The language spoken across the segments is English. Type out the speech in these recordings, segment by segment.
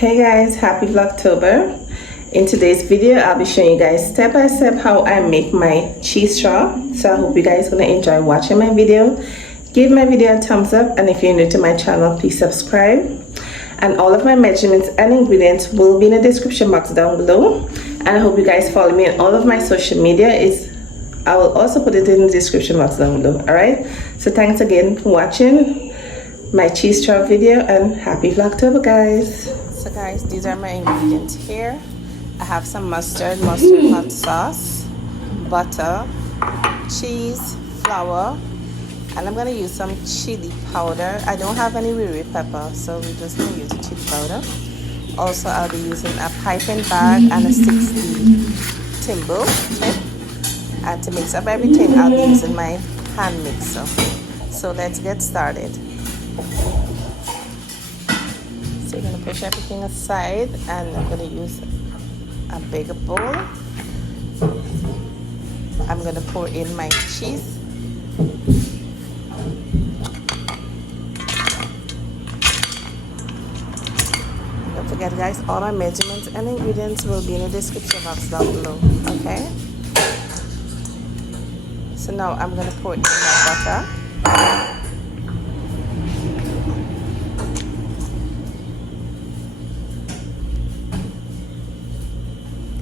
Hey guys, happy Vlogtober. In today's video, I'll be showing you guys step by step how I make my cheese straw. So I hope you guys are gonna enjoy watching my video. Give my video a thumbs up, and if you're new to my channel, please subscribe. And all of my measurements and ingredients will be in the description box down below. And I hope you guys follow me on all of my social media. I will also put it in the description box down below. Alright, so thanks again for watching my cheese straw video, and happy Vlogtober, guys. So guys, these are my ingredients here. I have some mustard hot sauce, butter, cheese, flour, and I'm gonna use some chili powder. I don't have any riri pepper, so we're just gonna use chili powder. Also, I'll be using a piping bag and a 60 timble tip. And to mix up everything, I'll be using my hand mixer. So let's get started. So you're going to push everything aside, and I'm going to use a bigger bowl. I'm going to pour in my cheese. Don't forget guys, all my measurements and ingredients will be in the description box down below, okay? So now I'm going to pour in my butter.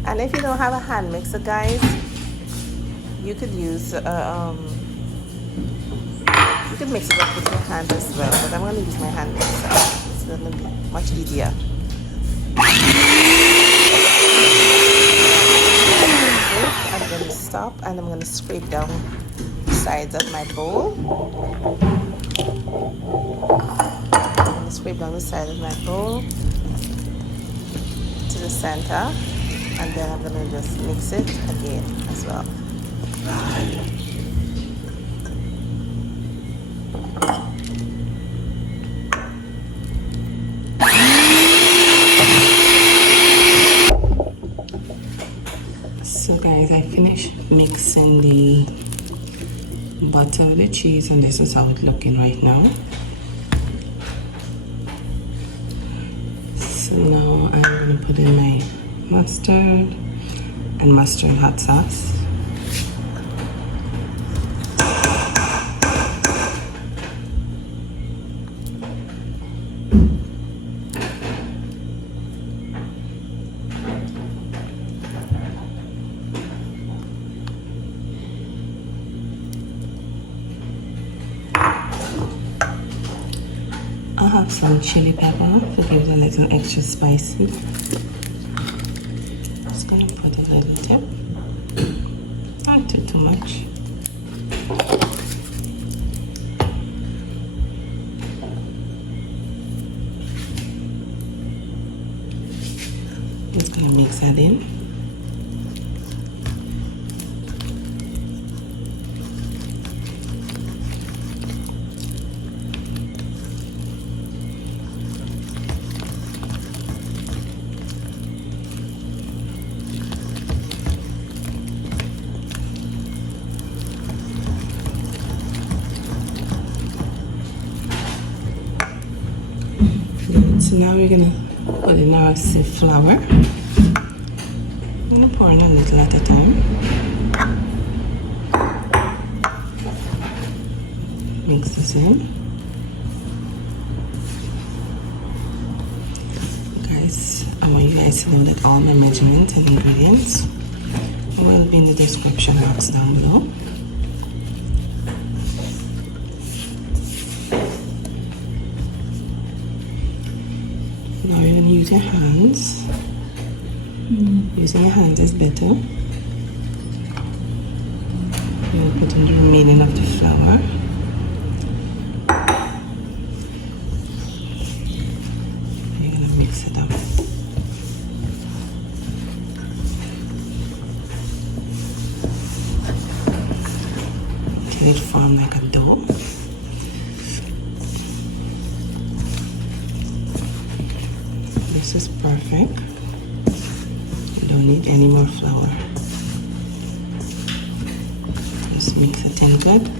And if you don't have a hand mixer, guys, you could use you could mix it up with your hand as well. But I'm going to use my hand mixer. It's going to be much easier. I'm going to stop, and I'm going to scrape down the sides of my bowl. I'm going to scrape down the side of my bowl to the center. And then I'm going to just mix it again as well. So guys, I finished mixing the butter with the cheese, and this is how it's looking right now. So now I'm going to put in my mustard and mustard hot sauce. I have some chili pepper to give it a little extra spicy. Just gonna put a little tip, not too much. Just gonna mix that in. So now we're gonna put in our sieve flour. I'm gonna pour in a little at a time. Mix this in. Guys, I want you guys to know that all my measurements and ingredients will be in the description box down below. Now you're going to use your hands. Using your hands is better. You're going to put in the remaining of the flour. You're going to mix it up. Till it forms like a dough. This is perfect. You don't need any more flour. Just mix it in good.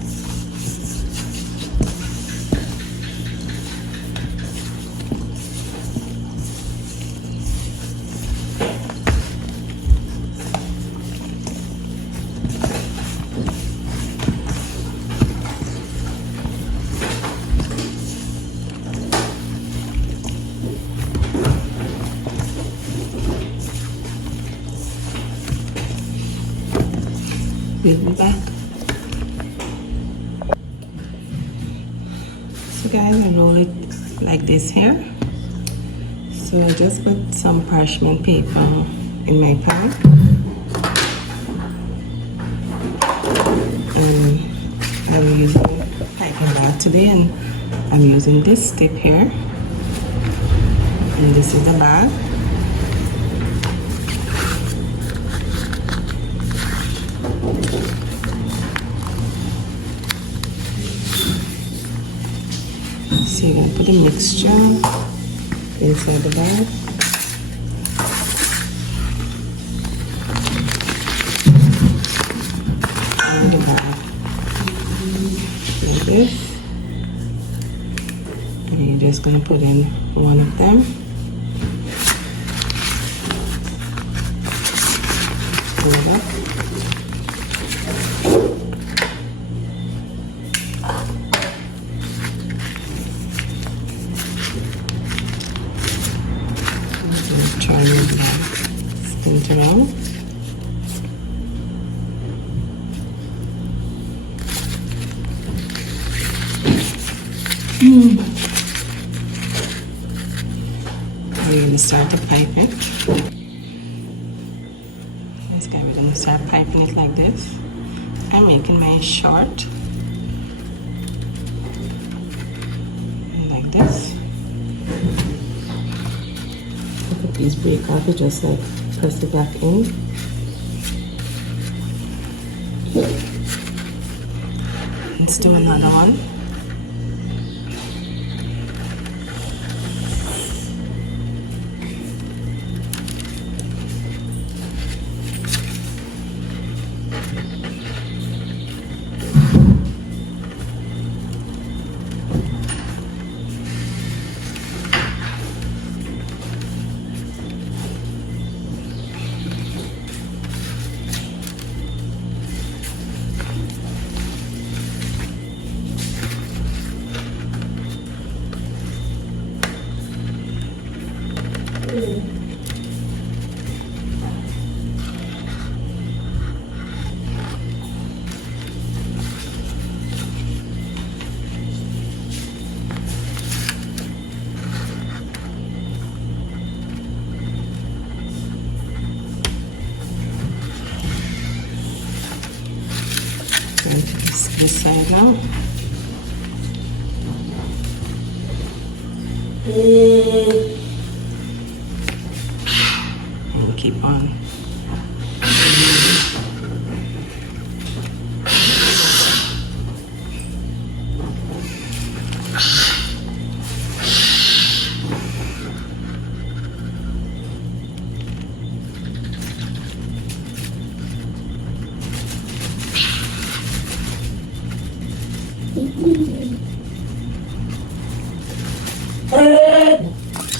We'll be back. So guys, I roll it like this here. So I just put some parchment paper in my pan. And I'm using piping bag today, and I'm using this tip here. And this is the bag. So you're going to put the mixture inside the bag. And the bag. Like this. And you're just going to put in one of them. Pull it up. Try and spin it around. We're going to start the piping. This guy, we're going to start piping it like this. I'm making mine short. Like this. If these break off, you just like press it back in. Let's do another one. This side now. And keep on.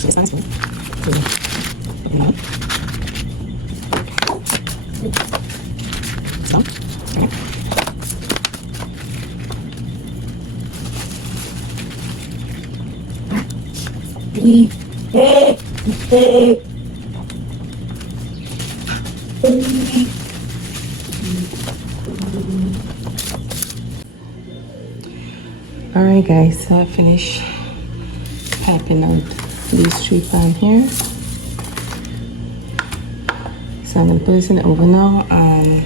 This one's good. Open up. Stop. Okay. Alright guys, so I finished piping out these 3 pans here. So I'm going to put this in the oven now and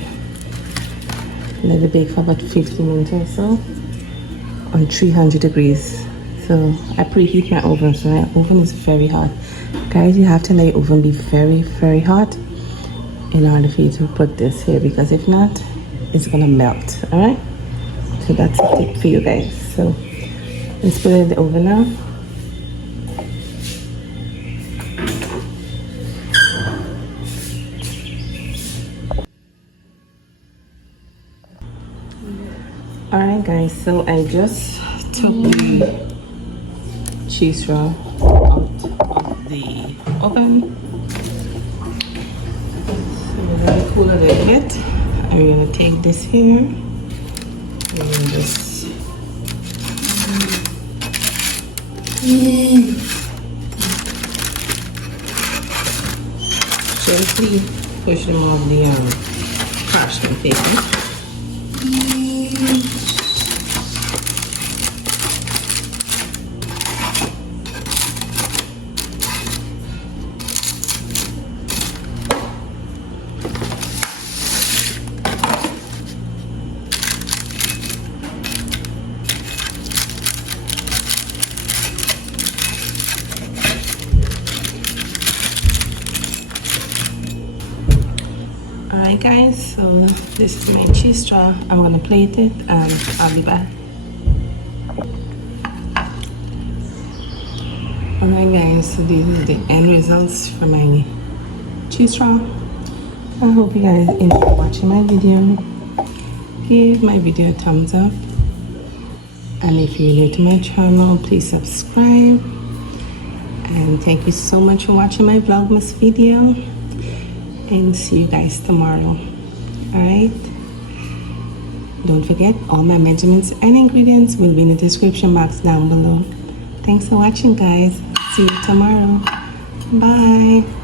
let it bake for about 15 minutes or so on 300 degrees. So I preheat my oven, so my oven is very hot. Guys, you have to let your oven be very, very hot in order for you to put this here, because if not, it's gonna melt. Alright? So that's a tip for you guys. So let's put it in the oven now. Alright guys, so I just took the cheese straw out of the oven. So we're going to cool it a little bit. And we're going to take this here. We're going to just gently push them off the parchment paper. Alright guys, so this is my cheese straw. I'm gonna plate it and I'll be back. Alright guys, so these are the end results for my cheese straw. I hope you guys enjoy watching my video. Give my video a thumbs up. And if you're new to my channel, please subscribe. And thank you so much for watching my Vlogmas video. And see you guys tomorrow. Alright? Don't forget, all my measurements and ingredients will be in the description box down below. Thanks for watching guys. See you tomorrow. Bye.